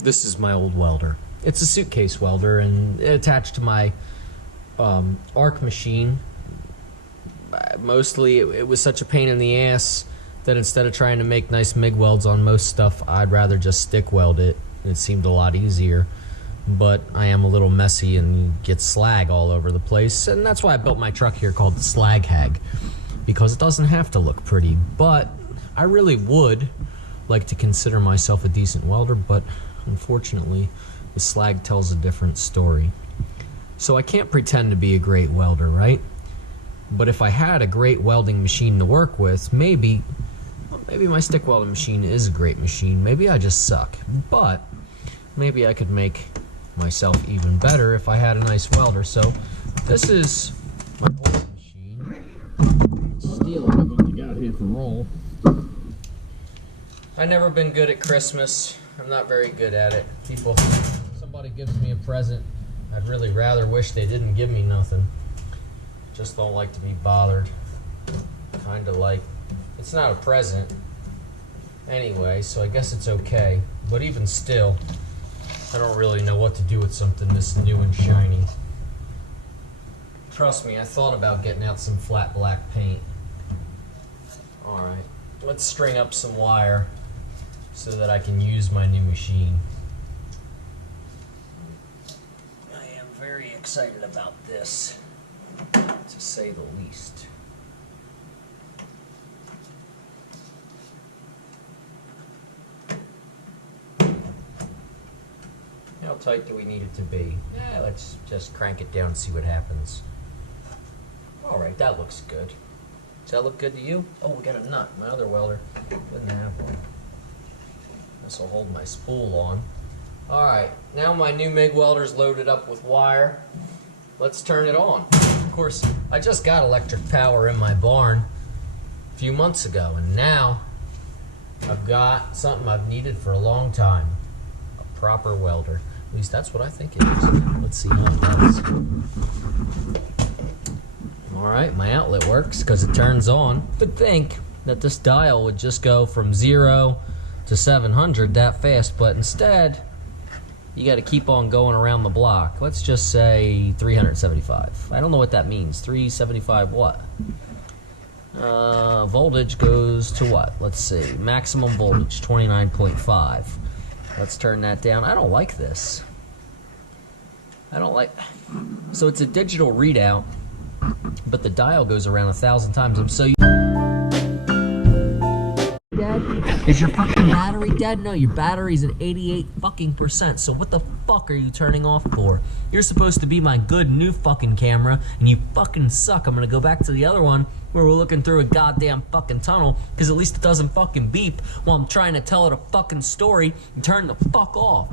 This is my old welder. It's a suitcase welder and attached to my arc machine. Mostly it was such a pain in the ass that instead of trying to make nice MIG welds on most stuff, I'd rather just stick weld it. It seemed a lot easier. But I am a little messy and get slag all over the place, and that's why I built my truck here called the Slag Hag, because it doesn't have to look pretty. But I really would like to consider myself a decent welder, but unfortunately the slag tells a different story. So I can't pretend to be a great welder, right? But if I had a great welding machine to work with, maybe my stick welding machine is a great machine. Maybe I just suck, but maybe I could make myself even better if I had a nice welder. So this is my old machine. Steal it, I've only got half a roll. I've never been good at Christmas. I'm not very good at it. Somebody gives me a present, I'd really rather wish they didn't give me nothing. Just don't like to be bothered. Kinda like, it's not a present anyway, so I guess it's okay. But even still, I don't really know what to do with something this new and shiny. Trust me, I thought about getting out some flat black paint. Alright, let's string up some wire so that I can use my new machine. I am very excited about this, to say the least. How tight do we need it to be? Yeah, let's just crank it down and see what happens. Alright, that looks good. Does that look good to you? Oh, we got a nut. My other welder didn't have one. This will hold my spool on. Alright, now my new MIG welder's loaded up with wire. Let's turn it on. Of course, I just got electric power in my barn a few months ago, and now I've got something I've needed for a long time. A proper welder. At least that's what I think it is. Let's see how it does. Alright, my outlet works because it turns on. You'd think that this dial would just go from 0 to 700 that fast, but instead, you got to keep on going around the block. Let's just say 375. I don't know what that means. 375 what? Voltage goes to what? Let's see. Maximum voltage, 29.5. Let's turn that down. I don't like this. I don't like... So it's a digital readout, but the dial goes around 1,000 times. I'm so... Dead? Is your fucking battery dead? No, your battery's at 88%. So what the fuck are you turning off for? You're supposed to be my good new fucking camera, and you fucking suck. I'm gonna go back to the other one where we're looking through a goddamn fucking tunnel, because at least it doesn't fucking beep while I'm trying to tell it a fucking story and turn the fuck off.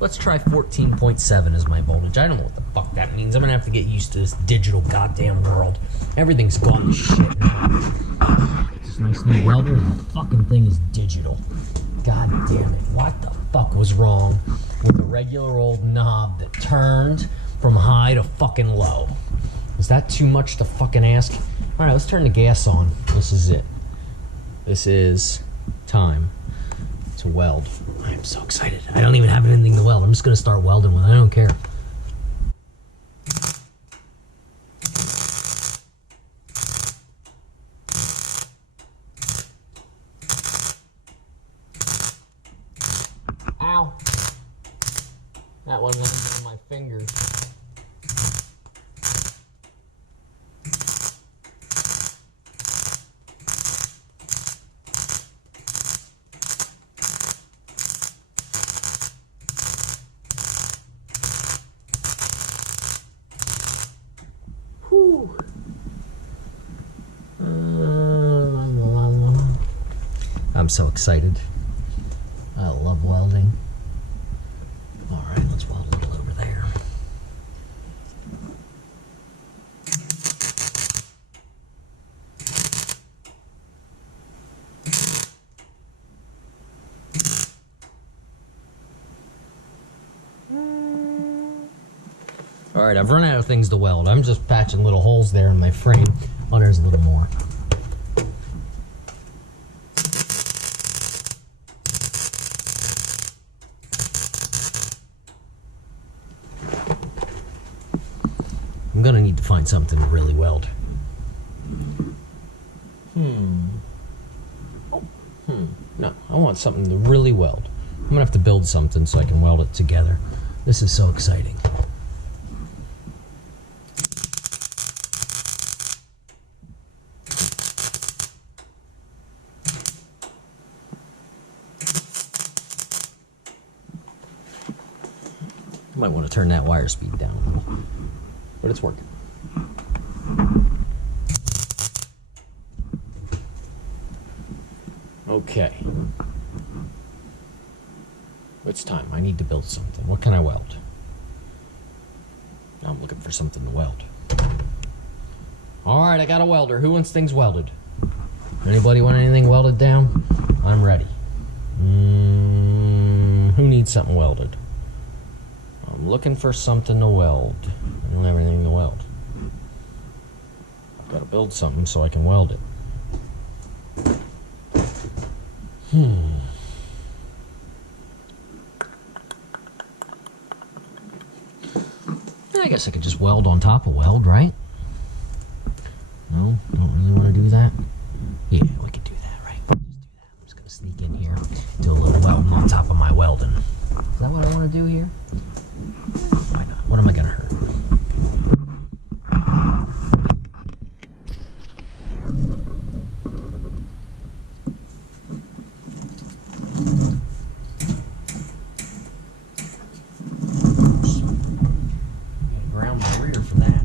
Let's try 14.7 as my voltage. I don't know what the fuck that means. I'm gonna have to get used to this digital goddamn world. Everything's gone to shit now. This nice new welder, and the fucking thing is digital. God damn it. What the fuck was wrong with the regular old knob that turned from high to fucking low? Is that too much to fucking ask? Alright, let's turn the gas on. This is it. This is time to weld. I am so excited. I don't even have anything to weld. I'm just gonna start welding with it. I don't care. Ow! That one went into my finger. Whew. I'm so excited. I love welding. Alright, let's weld a little over there. Alright, I've run out of things to weld. I'm just patching little holes there in my frame. Oh, there's a little more. I'm gonna need to find something to really weld. No, I want something to really weld. I'm gonna have to build something so I can weld it together. This is so exciting. Might want to turn that wire speed down a little, but it's working. Okay. It's time. I need to build something. What can I weld? Now I'm looking for something to weld. Alright, I got a welder. Who wants things welded? Anybody want anything welded down? I'm ready. Who needs something welded? I'm looking for something to weld. I don't have anything to weld. I've got to build something so I can weld it. I guess I could just weld on top of weld, right? No? Don't really want to do that? Yeah, we could do that, right? Just do that. I'm just going to sneak in here, do a little welding on top of my welding. Is that what I want to do here? Why not? What am I going to hurt? Ground my rear for that.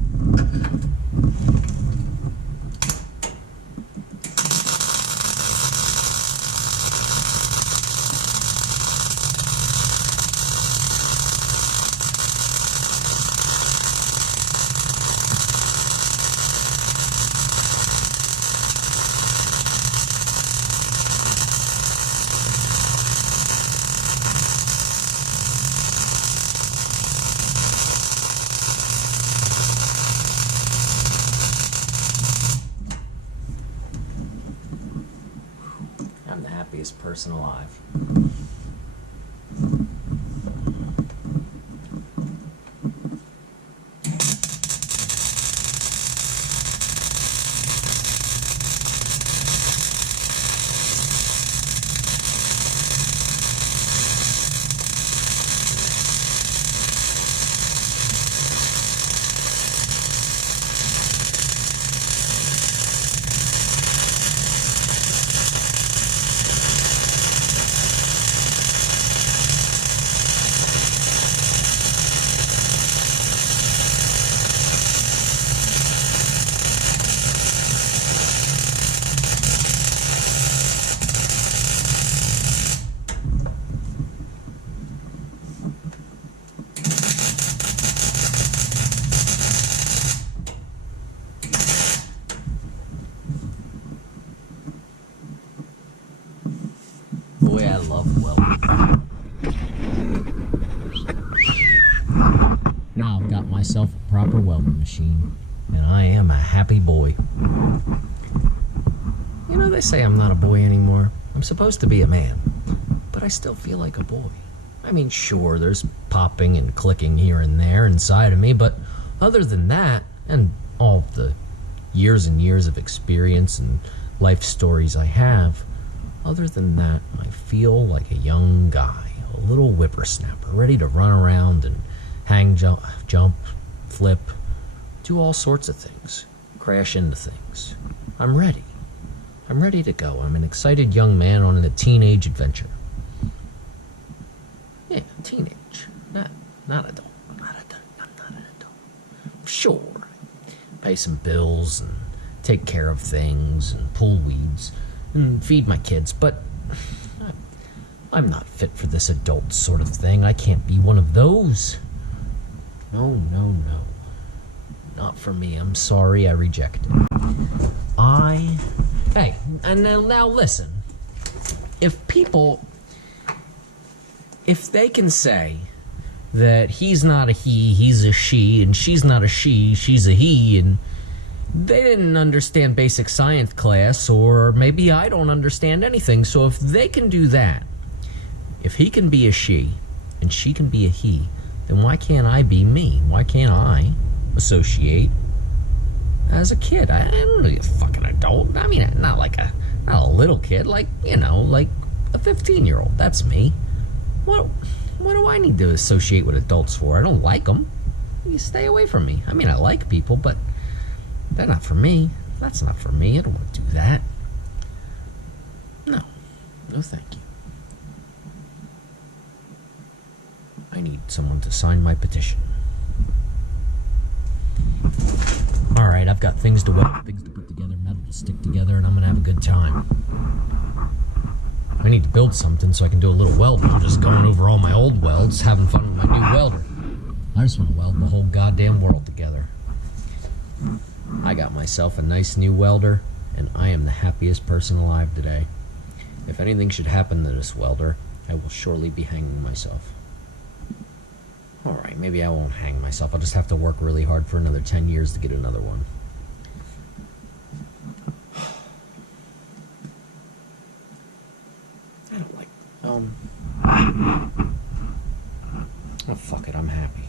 I'm the happiest person alive. Boy, I love welding. Now I've got myself a proper welding machine, and I am a happy boy. You know, they say I'm not a boy anymore. I'm supposed to be a man, but I still feel like a boy. I mean, sure, there's popping and clicking here and there inside of me, but other than that, and all the years and years of experience and life stories I have, other than that, I feel like a young guy, a little whippersnapper, ready to run around and hang, jump, flip, do all sorts of things, crash into things. I'm ready. I'm ready to go. I'm an excited young man on a teenage adventure. Yeah, teenage. Not adult. I'm not an adult. Sure. Pay some bills and take care of things and pull weeds and feed my kids, but I'm not fit for this adult sort of thing. I can't be one of those. No. Not for me. I'm sorry, I reject it. Hey, and now listen. If they can say that he's not a he, he's a she, and she's not a she, she's a he, and they didn't understand basic science class, or maybe I don't understand anything, so if they can do that, if he can be a she, and she can be a he, then why can't I be me? Why can't I associate as a kid. I don't know, a fucking adult. I mean, not a little kid, like, you know, like a 15-year-old. That's me. What do I need to associate with adults for? I don't like them. You stay away from me. I mean, I like people, but they're not for me. That's not for me. I don't want to do that. No. No, thank you. I need someone to sign my petition. Alright, I've got things to weld, things to put together, metal to stick together, and I'm gonna have a good time. I need to build something so I can do a little welding. I'm just going over all my old welds, having fun with my new welder. I just want to weld the whole goddamn world together. I got myself a nice new welder, and I am the happiest person alive today. If anything should happen to this welder, I will surely be hanging myself. Alright, maybe I won't hang myself. I'll just have to work really hard for another 10 years to get another one. I don't like... Oh, fuck it, I'm happy.